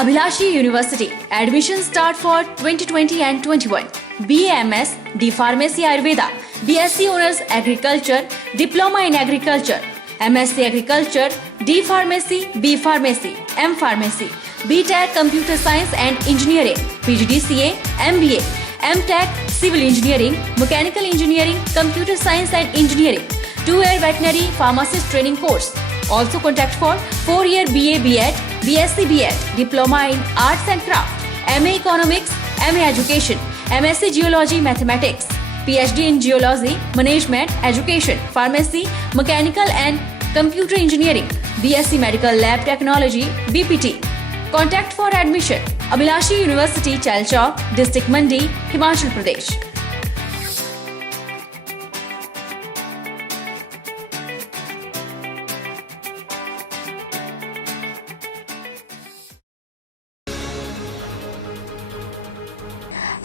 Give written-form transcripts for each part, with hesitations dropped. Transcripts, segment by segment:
Abhilashi University. Admission start for 2020 and 21. BAMS, D Pharmacy Ayurveda, BSc Honors Agriculture, Diploma in Agriculture, MSc Agriculture, D Pharmacy, B Pharmacy, M Pharmacy, BTech Computer Science and Engineering, PGDCA, MBA, MTech Civil Engineering, Mechanical Engineering, Computer Science and Engineering, 2-year Veterinary Pharmacist Training Course. Also contact for 4-year BA BEd, BSc BEd, Diploma in Arts and Craft, MA Economics, MA Education, MSc Geology Mathematics, PhD in Geology, Management, Education, Pharmacy, Mechanical and Computer Engineering, BSc Medical Lab Technology, BPT. Contact for admission. Abhilashi University, Chalchawk, District Mandi, Himachal Pradesh.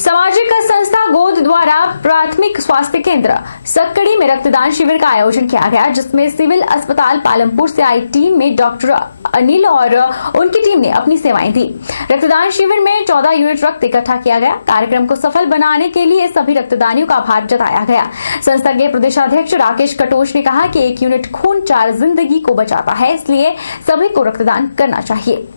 सामाजिक संस्था गोद द्वारा प्राथमिक स्वास्थ्य केंद्र सक्कड़ी में रक्तदान शिविर का आयोजन किया गया, जिसमें सिविल अस्पताल पालमपुर से आई टीम में डॉक्टर अनिल और उनकी टीम ने अपनी सेवाएं दी। रक्तदान शिविर में 14 यूनिट रक्त इकट्ठा किया गया। कार्यक्रम को सफल बनाने के लिए सभी रक्तदानियों का आभार जताया गया। संस्था के प्रदेशाध्यक्ष राकेश कटोच ने कहा कि 1 यूनिट खून 4 जिंदगी को बचाता है, इसलिए सभी को रक्तदान करना चाहिए।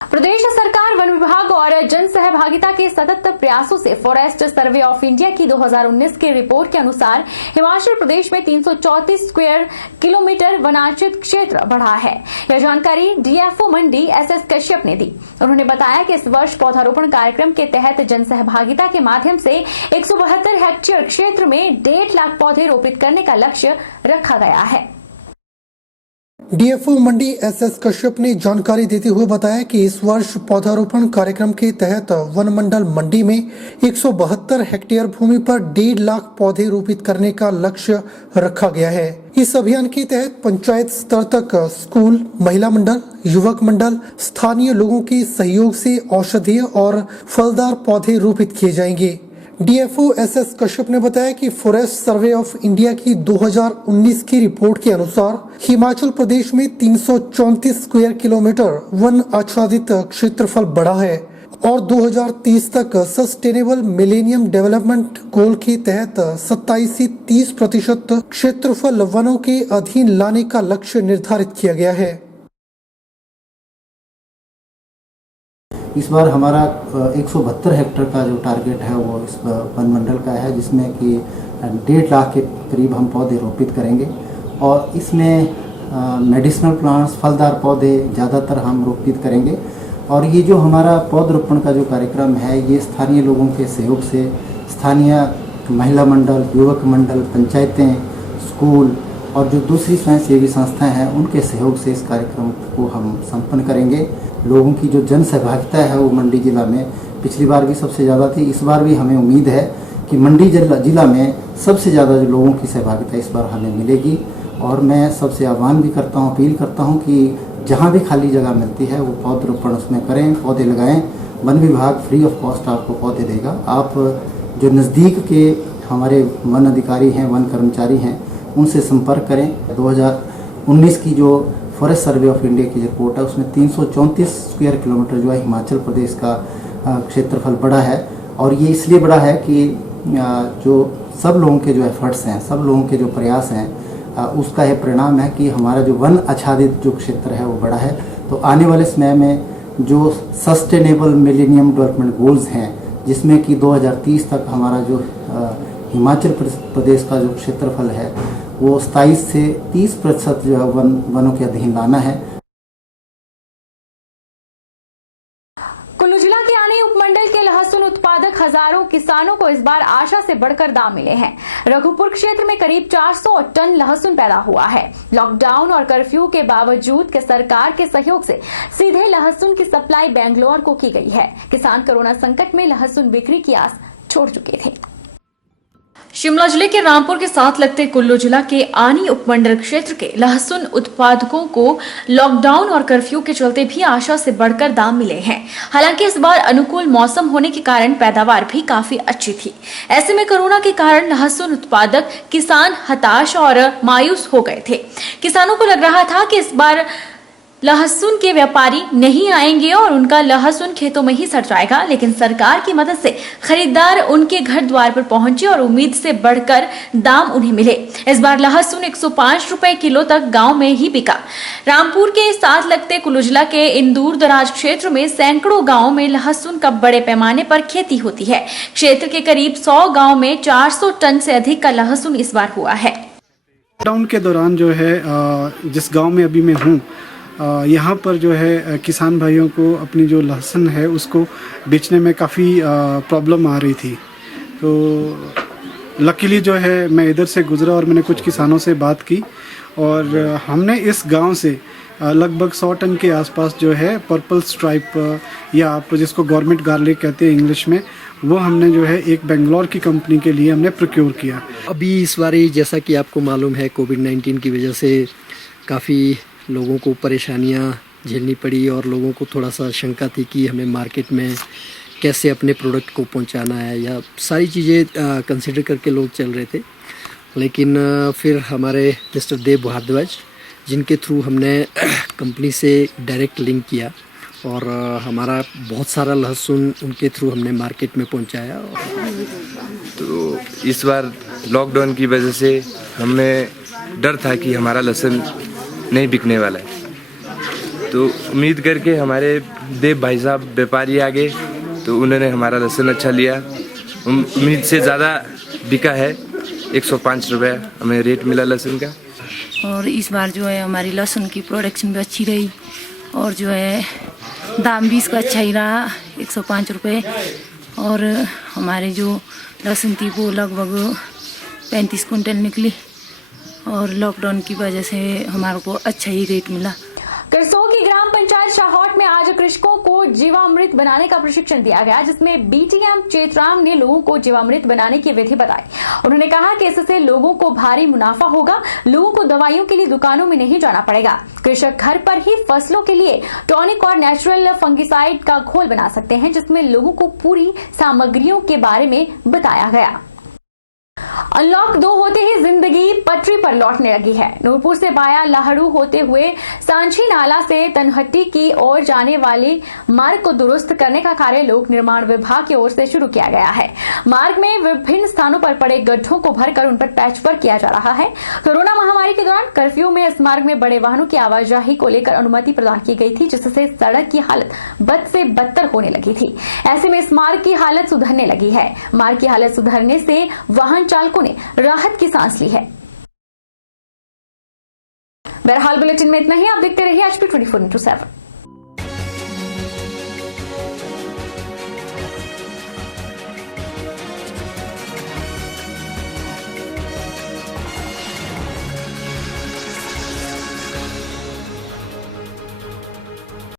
प्रदेश सरकार, वन विभाग और जन सहभागिता के सतत प्रयासों से फॉरेस्ट सर्वे ऑफ इंडिया की 2019 की रिपोर्ट के अनुसार हिमाचल प्रदेश में 334 स्क्वायर किलोमीटर वनांचित क्षेत्र बढ़ा है। यह जानकारी डीएफओ मंडी एसएस कश्यप ने दी। उन्होंने बताया कि इस वर्ष पौधारोपण कार्यक्रम के तहत जन सहभागिता के माध्यम से 172 हेक्टेयर क्षेत्र में 1.5 लाख पौधे रोपित करने का लक्ष्य रखा गया है। डीएफओ मंडी एसएस कश्यप ने जानकारी देते हुए बताया कि इस वर्ष पौधारोपण कार्यक्रम के तहत वन मंडल मंडी में 172 हेक्टेयर भूमि पर 1.5 लाख पौधे रोपित करने का लक्ष्य रखा गया है। इस अभियान के तहत पंचायत स्तर तक स्कूल, महिला मंडल, युवक मंडल, स्थानीय लोगों के सहयोग से औषधीय और फलदार पौधे रोपित किए जाएंगे। डीएफओ एसएस कश्यप ने बताया कि फॉरेस्ट सर्वे ऑफ इंडिया की 2019 की रिपोर्ट के अनुसार हिमाचल प्रदेश में 334 स्क्वायर किलोमीटर वन आच्छादित क्षेत्रफल बढ़ा है और 2030 तक सस्टेनेबल मिलेनियम डेवलपमेंट गोल के तहत 27 से 30% क्षेत्रफल वनों के अधीन लाने का लक्ष्य निर्धारित किया गया है। इस बार हमारा 172 हेक्टेयर का जो टारगेट है वो इस वन मंडल का है, जिसमें कि 1.5 लाख के करीब हम पौधे रोपित करेंगे और इसमें मेडिसिनल प्लांट्स, फलदार पौधे ज़्यादातर हम रोपित करेंगे। और ये जो हमारा पौधरोपण का जो कार्यक्रम है ये स्थानीय लोगों के सहयोग से स्थानीय महिला मंडल, युवक मंडल, पंचायतें, स्कूल और जो दूसरी स्वयंसेवी संस्थाएं हैं उनके सहयोग से इस कार्यक्रम को हम संपन्न करेंगे। लोगों की जो जन सहभागिता है वो मंडी जिला में पिछली बार भी सबसे ज़्यादा थी। इस बार भी हमें उम्मीद है कि मंडी जिला में सबसे ज़्यादा जो लोगों की सहभागिता इस बार हमें मिलेगी। और मैं सबसे आह्वान भी करता हूँ, अपील करता हूँ कि जहाँ भी खाली जगह मिलती है वो पौधरोपण उसमें करें, पौधे लगाएं। वन विभाग फ्री ऑफ कॉस्ट आपको पौधे देगा। आप जो नज़दीक के हमारे वन अधिकारी हैं, वन कर्मचारी हैं, उनसे संपर्क करें। 2019 की जो फॉरेस्ट सर्वे ऑफ इंडिया की रिपोर्ट है उसमें 334 स्क्वायर किलोमीटर जो है हिमाचल प्रदेश का क्षेत्रफल बढ़ा है। और ये इसलिए बढ़ा है कि जो सब लोगों के जो एफर्ट्स हैं, सब लोगों के जो प्रयास हैं, उसका यह परिणाम है कि हमारा जो वन आच्छादित जो क्षेत्र है वो बढ़ा है। तो आने वाले समय में जो सस्टेनेबल मिलेनियम डेवलपमेंट गोल्स हैं, जिसमें कि 2030 तक हमारा जो हिमाचल प्रदेश का जो क्षेत्रफल है वो 27 से 30% जो है वनों के अधीन लाना है। कुल्लू जिला के आनी उपमंडल के लहसुन उत्पादक हजारों किसानों को इस बार आशा से बढ़कर दाम मिले हैं। रघुपुर क्षेत्र में करीब 400 टन लहसुन पैदा हुआ है। लॉकडाउन और कर्फ्यू के बावजूद के सरकार के सहयोग से सीधे लहसुन की सप्लाई बेंगलोर को की गई है। किसान कोरोना संकट में लहसुन बिक्री की आस छोड़ चुके थे। शिमला जिले के रामपुर के साथ लगते कुल्लू जिला के आनी उपमंडल क्षेत्र के लहसुन उत्पादकों को लॉकडाउन और कर्फ्यू के चलते भी आशा से बढ़कर दाम मिले हैं। हालांकि इस बार अनुकूल मौसम होने के कारण पैदावार भी काफी अच्छी थी। ऐसे में कोरोना के कारण लहसुन उत्पादक किसान हताश और मायूस हो गए थे। किसानों को लग रहा था कि इस बार लहसुन के व्यापारी नहीं आएंगे और उनका लहसुन खेतों में ही सड़ जाएगा, लेकिन सरकार की मदद से खरीदार उनके घर द्वार पर पहुंचे और उम्मीद से बढ़कर दाम उन्हें मिले। इस बार लहसुन 105 रुपए किलो तक गांव में ही बिका। रामपुर के साथ लगते कुल्लू जिला के इन दूर दराज क्षेत्र में सैकड़ों गाँव में लहसुन का बड़े पैमाने पर खेती होती है। क्षेत्र के करीब 100 गाँव में 400 टन से अधिक का लहसुन इस बार हुआ है। लॉकडाउन के दौरान जो है जिस गांव में अभी मैं हूँ, यहाँ पर जो है किसान भाइयों को अपनी जो लहसुन है उसको बेचने में काफ़ी प्रॉब्लम आ रही थी। तो लकीली जो है मैं इधर से गुजरा और मैंने कुछ किसानों से बात की और हमने इस गांव से लगभग 100 टन के आसपास जो है पर्पल स्ट्राइप या आप जिसको गवर्नमेंट गार्लिक कहते हैं इंग्लिश में, वो हमने जो है एक बेंगलोर की कंपनी के लिए हमने प्रोक्योर किया। अभी इस बारी जैसा कि आपको मालूम है कोविड-19 की वजह से काफ़ी लोगों को परेशानियां झेलनी पड़ी और लोगों को थोड़ा सा शंका थी कि हमें मार्केट में कैसे अपने प्रोडक्ट को पहुंचाना है या सारी चीज़ें कंसिडर करके लोग चल रहे थे। लेकिन फिर हमारे मिस्टर देव भारद्वाज जिनके थ्रू हमने कंपनी से डायरेक्ट लिंक किया और हमारा बहुत सारा लहसुन उनके थ्रू हमने मार्केट में पहुंचाया। तो इस बार लॉकडाउन की वजह से हमें डर था कि हमारा लहसुन नहीं बिकने वाला है, तो उम्मीद करके हमारे देव भाई साहब व्यापारी आ गए, तो उन्होंने हमारा लहसुन अच्छा लिया। उम्मीद से ज़्यादा बिका है, 105 रुपये हमें रेट मिला लहसुन का। और इस बार जो है हमारी लहसुन की प्रोडक्शन भी अच्छी रही और जो है दाम भी इसका अच्छा ही रहा, 105 रुपये। और हमारे जो लहसुन थी वो लगभग 35 कुंटल निकली और लॉकडाउन की वजह से हमारे को अच्छा ही रेट मिला। करसोग की ग्राम पंचायत शाहौट में आज कृषकों को जीवामृत बनाने का प्रशिक्षण दिया गया, जिसमें बीटीएम चेतराम ने लोगों को जीवामृत बनाने की विधि बताई। उन्होंने कहा कि इससे लोगों को भारी मुनाफा होगा, लोगों को दवाइयों के लिए दुकानों में नहीं जाना पड़ेगा। कृषक घर पर ही फसलों के लिए टॉनिक और नेचुरल फंगिसाइड का घोल बना सकते हैं, जिसमें लोगों को पूरी सामग्रियों के बारे में बताया गया। अनलॉक 2 होते ही जिंदगी पटरी पर लौटने लगी है। नूरपुर से बाया लाहड़ू होते हुए सांची नाला से तनहट्टी की ओर जाने वाली मार्ग को दुरुस्त करने का कार्य लोक निर्माण विभाग की ओर से शुरू किया गया है। मार्ग में विभिन्न स्थानों पर पड़े गड्ढों को भरकर उन पर पैचवर्क किया जा रहा है। कोरोना महामारी के दौरान कर्फ्यू में इस मार्ग में बड़े वाहनों की आवाजाही को लेकर अनुमति प्रदान की गई थी, जिससे सड़क की हालत बद से बदतर होने लगी थी। ऐसे में इस मार्ग की हालत सुधरने लगी है। मार्ग की हालत सुधरने से वाहन चालकों ने राहत की सांस ली है। बहरहाल बुलेटिन में इतना ही। आप देखते रहिए HP 24/7।